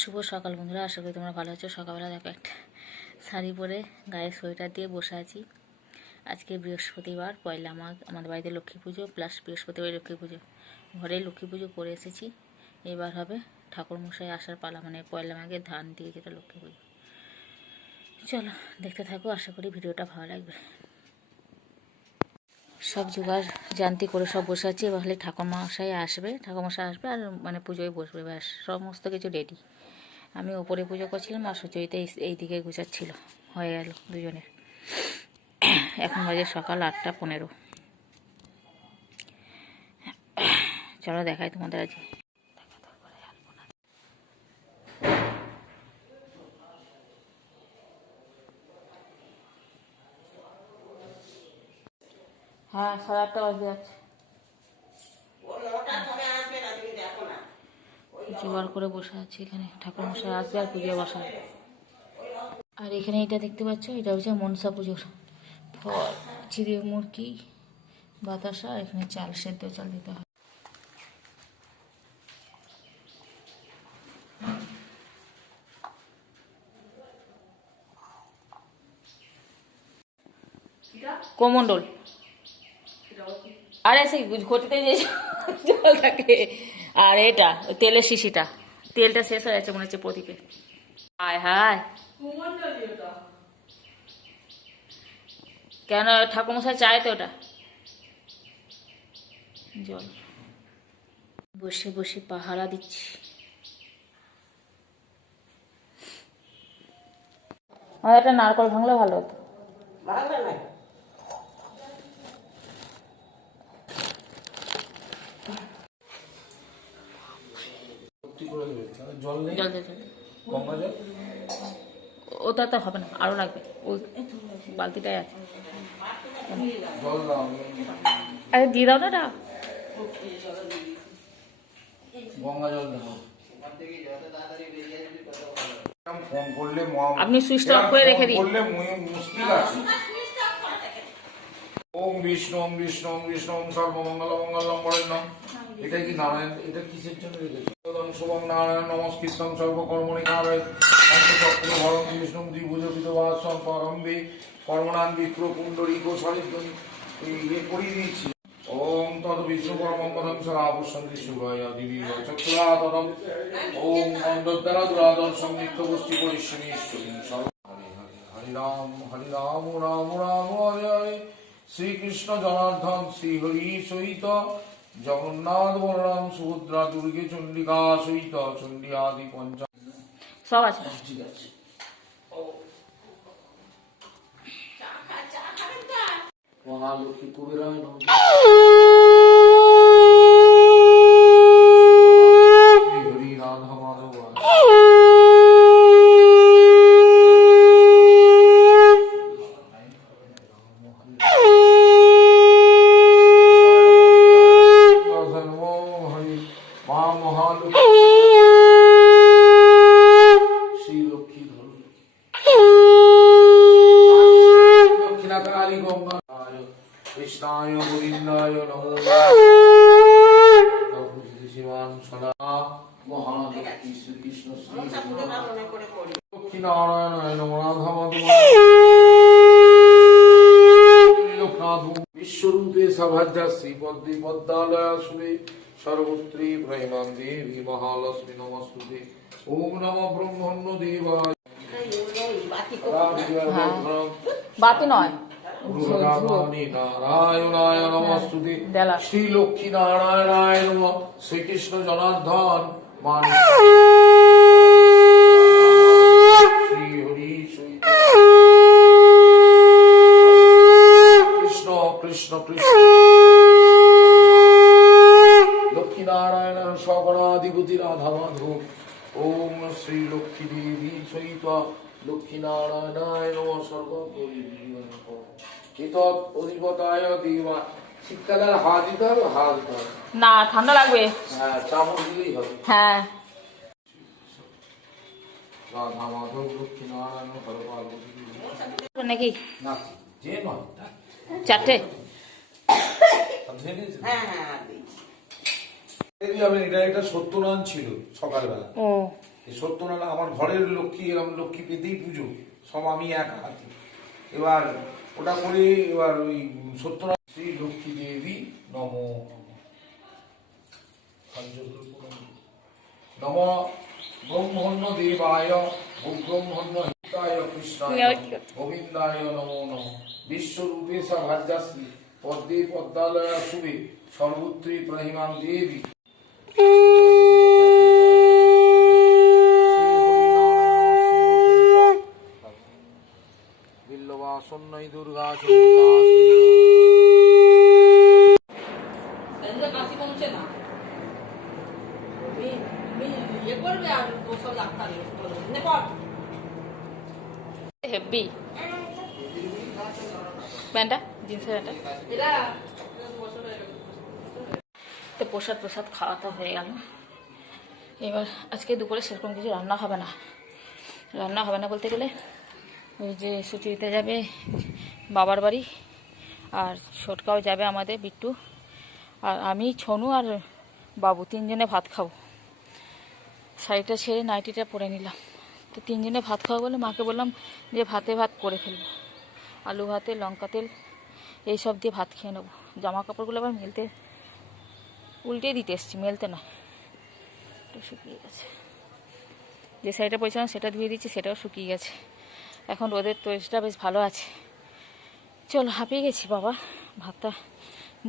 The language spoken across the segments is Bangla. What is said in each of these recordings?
শুভ সকাল বন্ধুরা, আশা করি তোমরা ভালো আছো। সকালবেলা দেখো একটা শাড়ি পরে গায়ে সোয়েটার দিয়ে বসে আছি। আজকে বৃহস্পতিবার, পয়লা মাঘ, আমাদের বাড়িতে লক্ষ্মী পুজো প্লাস বৃহস্পতিবার লক্ষ্মী পুজো। ঘরে লক্ষ্মী পুজো করে এসেছি, এবার হবে ঠাকুরমশাই আসার পালা, মানে পয়লা মাঘের ধান দিয়ে যেটা লক্ষ্মী পুজো। চলো দেখতে থাকো, আশা করি ভিডিওটা ভালো লাগবে। সব জোগাড় জানতি করে সব বসে আছি। এবার হলে ঠাকুরমশাই আসবে আর মানে পুজোয় বসবে, ব্যাস সমস্ত কিছু রেডি। আমি ওপরে পুজো করছিলাম আর সুচরিতা এই দিকে গুছাচ্ছিল। হয়ে গেল দুজনের। এখন বাজে সকাল 8:15। চলো দেখাই তোমাদের আজ। হ্যাঁ, 8:30 বাজে যাচ্ছে। জোগাড় করে বসে আছি এখানে, ঠাকুরমশাই আসবে আর পুজো বসাবে। আর এখানে এটা দেখতে পাচ্ছ, এটা হচ্ছে মনসা পুজোর ফল, চিড়ে মুরগি, বাতাসা, এখানে চাল, সেদ্ধ চাল দিতে হয়। কোমন্ডল আরে সেই ঘটিতে যে জল থাকে, আর এটা ওই তেলের শিশিটা, তেলটা শেষ হয়ে যাচ্ছে মনে হচ্ছে প্রদীপে। হায় হায়, কেন ঠাকুরমশাই চায় তো ওটা জল। বসে বসে পাহারা দিচ্ছি। আমার একটা নারকল ভাঙলে ভালো হতো। ওটা তো হবে না, আরো লাগবে, ওই বালতিটাই আছে। আরে দিয়ে দাও না এটা। আপনি সুইচটা অফ করে রেখে দিন। ওম বিষ্ণু ওম বিষ্ণু ওম বিষ্ণু ওম সর্বমঙ্গল মঙ্গলম বরেণ্যম। এটা কি নারায়ণ, এটা কিসের জন্য রেখেছে? শুভং নারায়ণ নমস্কৃত্যং সর্বকর্মণি কারয় পঞ্চচক্র ভরং বিষ্ণু দ্বিভুজ বিধবাসন পরম্বে কর্মণান বিপ্র পুণ্ডরীক সরিদ্বন ইয়ে করিয়ে দিয়েছি। ওম তদ বিষ্ণু পরমং পদং সরাবসন্তি শুভয় দিবি চক্ষুরাদনম। ওম অন্ধদ্বারা দুরাদর্শং নিত্য গোষ্ঠী পরিশ্রমী ঈশ্বরী হরি হরি হরি রাম রাম রাম হরে হরে। শ্রীকৃষ্ণ জনার্দন শ্রীহরি সহিত জগন্নাথ বলরাম সুভদ্রা দুর্গে চণ্ডিকা সহিত চণ্ডী আদি পঞ্চা সব আছে। ঠিক আছে। মহালক্ষ্মী কুবেরায় নমঃ। হরি রাধা মাধব। কৃষ্ণায় গোবিন্দায় নমো শিবান সদা মহালক্ষ্মী শ্রীকৃষ্ণ শ্রী লক্ষ্মী নারায়ণায় নমো রাধা মাধব লোকনাথ বিশ্বরূপে সভাজ্যা শ্রীপদ্মে পদ্মালয়া শুভে সর্বত্রী প্রেমাং দেবী মহালক্ষ্মী নমস্তুতে। ওম নমো ব্রহ্মণ্য দেবায়। বাতি নয়, নারায়ণায় নমস্তুতে। শ্রী লক্ষ্মী নারায়ণায় নমঃ। শ্রীকৃষ্ণ জনার্দন মান শ্রী হরি কৃষ্ণ কৃষ্ণ কৃষ্ণ লক্ষ্মী নারায়ণ সকলাধিপতি রাধা মাধব। ওম শ্রী লক্ষ্মী দেবী সহিত লক্ষ্মী নারায়ণায় নমঃ সর্বকরি অধিপতায় দেবা। শীতকালের হাত দিতে হবে, হাত দিতে হবে না, ঠান্ডা লাগবে। হ্যাঁ, চামচ দিলেই হবে। হ্যাঁ, রাধা মাধব লক্ষ্মী নারায়ণ নাকি না যে নয় 4টে। এটা একটা সত্যনারায়ণ ছিল সকালবেলা। ও এই সত্যনারায়ণ আমার ঘরের লক্ষ্মী, এরকম লক্ষ্মী পেতেই পুজো সব আমি একা হাতে। এবার ওটা করে এবার ওই সত্যনারায়ণ শ্রী লক্ষ্মী দেবী নম নম ব্রহ্মণ্য দেবায় ব্রহ্মণ্য হিতায় কৃষ্ণায় গোবিন্দায় নমো নম বিশ্বরূপে সা ভার্যাশ্রী পদ্মে পদ্মালয়া শুভে সর্বত্রী প্রহিমাং দেবী বিল্লবাসন্নই দুর্গা কাশি কমছে না ইয়ে করবে আর সব ডাক্তার হেভি প্যান্টটা জিন্সের প্যান্টটা তো প্রসাদ খাওয়া তো হয়ে গেল। এবার আজকে দুপুরে সেরকম কিছু রান্না হবে না বলতে গেলে ওই যে সুচিতে যাবে বাবার বাড়ি, আর ছোটকাও যাবে আমাদের বিট্টু, আর আমি ছনু আর বাবু তিনজনে ভাত খাবো। শাড়িটা ছেড়ে নাইটিটা পরে নিলাম। তো তিনজনে ভাত খাবো বলে মাকে বললাম যে ভাত করে ফেলবো, আলু ভাতে লঙ্কা তেল এইসব দিয়ে ভাত খেয়ে নেবো। জামা কাপড়গুলো আবার মেলতে উল্টে দিতে এসছি, মেলতে না, একটু শুকিয়ে গেছে। যে শাড়িটা পরেছিলাম সেটা ধুয়ে দিচ্ছি, সেটাও শুকিয়ে গেছে। এখন রোদের তৈরিটা বেশ ভালো আছে। চল, হাঁপিয়ে গেছি বাবা, ভাতটা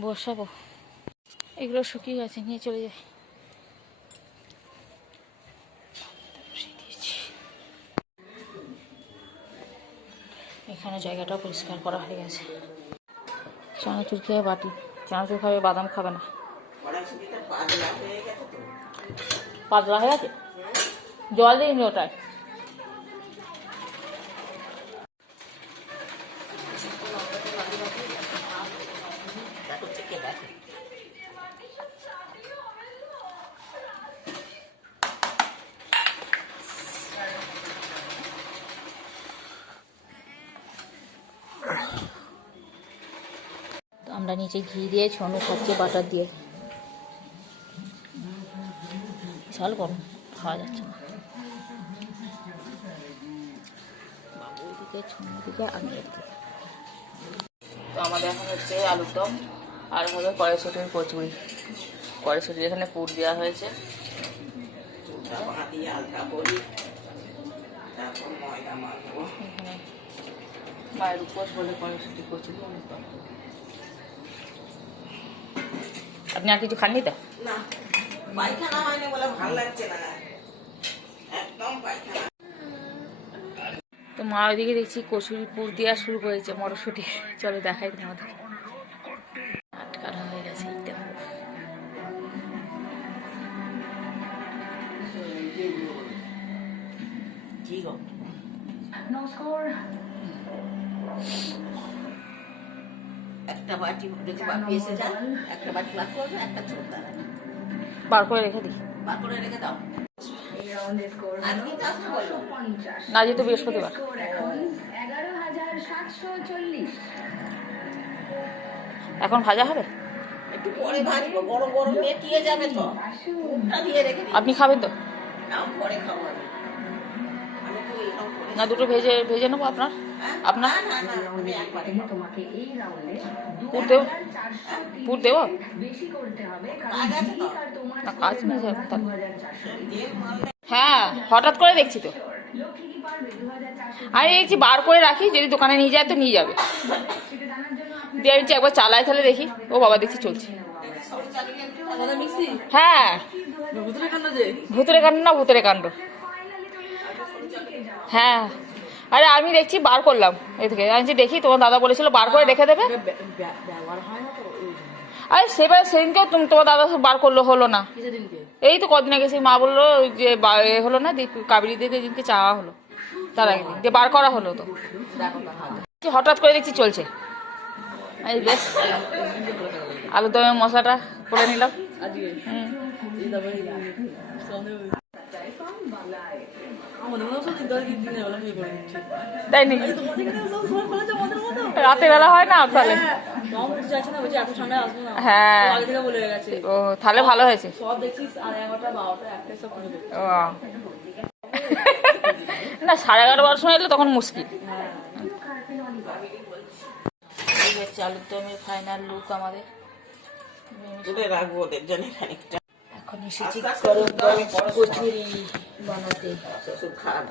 বসাবো। এগুলো শুকিয়ে গেছে, নিয়ে চলে যাই। এখানে জায়গাটাও পরিষ্কার করা হয়ে গেছে। চানাচুর খেয়ে বাটি, চানাচুর খাবে, বাদাম খাবে না। পাতলা হয়ে গেছে, জল দিইনি ওটায়। আমরা নিচে ঘি দিয়ে, ছনু খাচ্ছে বাটার দিয়ে। বিশাল গরম, খাওয়া যাচ্ছে না। বাবুর দিকে, ছনুর দিকে, আমি দিকে। তো আমাদের এখন হচ্ছে আলুর দম, আর হবে কড়াইশুঁটির কচুরি। কড়াইশুঁটির এখানে পুর দেওয়া হয়েছে। এখানে মায়ের উপোস বলে কড়াইশুঁটি কচুরি, আলুর দম। আপনি আর কিছু খাননি তো? না, পায়খানা হয়নি বলে ভালো লাগছে না, একদম পায়খানা। তো মা ওইদিকে দেখছি কচুরি পুর দেওয়া শুরু করেছে মটরশুঁটি। চলো দেখাই তোমাদের। আটকানো হয়ে গেছে, এই দেখো। কি গো, একটা বাটি দেখে বাপি এসে যায়, একটা বাটি বার করবে, একটা ছোট বার করে রেখে দিই। বার করে রেখে দাও। আজকে চাষ বলো না, যেহেতু বৃহস্পতিবার। এখন ভাজা হবে, একটু পরে ভাজবো, গরম গরম নেটিয়ে যাবে তো, মুখটা দিয়ে রেখে দিই। আপনি খাবেন তো? নাও পরে খাবো আমি, আমি তো এরকম করে না, দুটো ভেজে নেবো আপনার। আপনার না না, আমি একবারে খাবো। পুর দেবো, পুর দেবো। কাজ আছে তো, না, কাজ নেই তাহলে। তেল মাল নেই। হ্যাঁ, হঠাৎ করে দেখছি তো। আমি দেখছি বার করে রাখি, যদি দোকানে নিয়ে যায় তো নিয়ে যাবে। দিয়ে আমি একবার চালাই তাহলে দেখি। ও বাবা, দেখছি চলছে। হ্যাঁ, ভূতের কাণ্ড না, ভূতের কাণ্ড। হ্যাঁ, আরে আমি দেখছি বার করলাম এই থেকে। আমি দেখি তোমার দাদা বলেছিল বার করে রেখে দেবে। আরে সেদিনকেও তোমার দাদা বার করলো, হলো না। এই তো কদিন আগে সেই মা বললো যে হলো না, কাবেরি দিকে যেদিনকে চাওয়া হলো, তার একদিন দিয়ে বার করা হলো। তো হঠাৎ করে দেখছি চলছে। এই বেশ, আলুর দমের মশলাটা করে নিলাম। তাই নাকি? রাতের বেলা হয় না তাহলে? হ্যাঁ, ও তাহলে ভালো হয়েছে। ও না 11:30 সময় এলে তখন মুশকিল। এই হচ্ছে আলুর দমের ফাইনাল লুক আমাদের। তুলে রাখবো ওদের জন্য খানিকটা। এখন এসেছি গরম গরম কচুরি বানাতে। শ্বশুর খান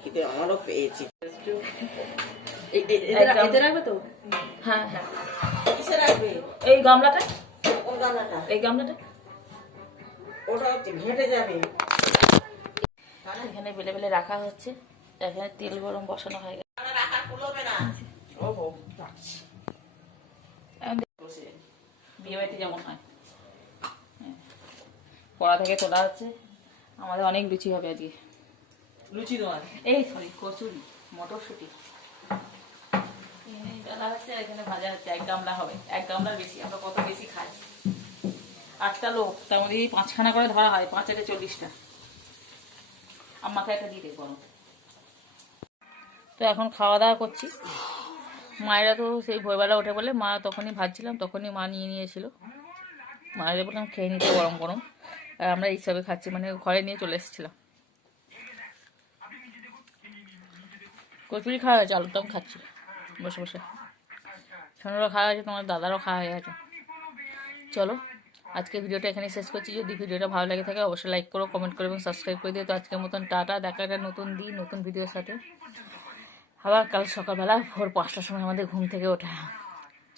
খিদে আমারও পেয়েছি। এতে রাখবে তো? হ্যাঁ হ্যাঁ। কিসে রাখবে? এই গামলাটা, কোন গামলাটা? এই গামলাটা। ওটা হচ্ছে ঘেঁটে যাবে। এখানে বেলে বেলে রাখা হচ্ছে, এখানে তেল গরম বসানো হয়ে গেছে। রাখা কুলোবে না। ওহো বিয়ে বাড়িতে যেমন হয়, পড়া থেকে তোলা হচ্ছে। আমাদের অনেক লুচি হবে আজকে। লুচি তোমার? এই সরি, কচুরি, মটরশুঁটি বেলা হচ্ছে, এখানে ভাজা হচ্ছে। 1 গামলা হবে, 1 গামলার বেশি। আমরা কত বেশি খাই, 8টা লোক, তার মধ্যে 5খানা করে ধরা হয়, 5 এর 40টা। আমাকে একটা দিয়ে দেখবো। তো এখন খাওয়া দাওয়া করছি। মায়েরা তো সেই ভোরবেলা উঠে বলে, মা তখনই ভাজছিলাম, তখনই মা নিয়ে নিয়েছিল। মায়েরা বললাম খেয়ে নিতে গরম গরম, আর আমরা এইসবে খাচ্ছি, মানে ঘরে নিয়ে চলে এসেছিলাম। কচুরি খাওয়া হয়েছে, আলুর দম খাচ্ছি বসে বসে। সোনারও খাওয়া হয়েছে, তোমার দাদারও খাওয়া হয়ে গেছে। চলো আজকে ভিডিওটা এখানে শেষ করছি। যদি ভিডিওটা ভালো লাগে থাকে অবশ্যই লাইক করো, কমেন্ট করো এবং সাবস্ক্রাইব করে দিও। তো আজকের মতন টাটা, দেখা একটা নতুন দিন নতুন ভিডিওর সাথে। আবার কাল সকালবেলা ভোর 5টার সময় আমাদের ঘুম থেকে ওঠা,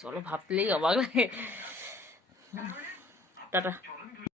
চলো ভাবলেই অবাক লাগে। টাটা।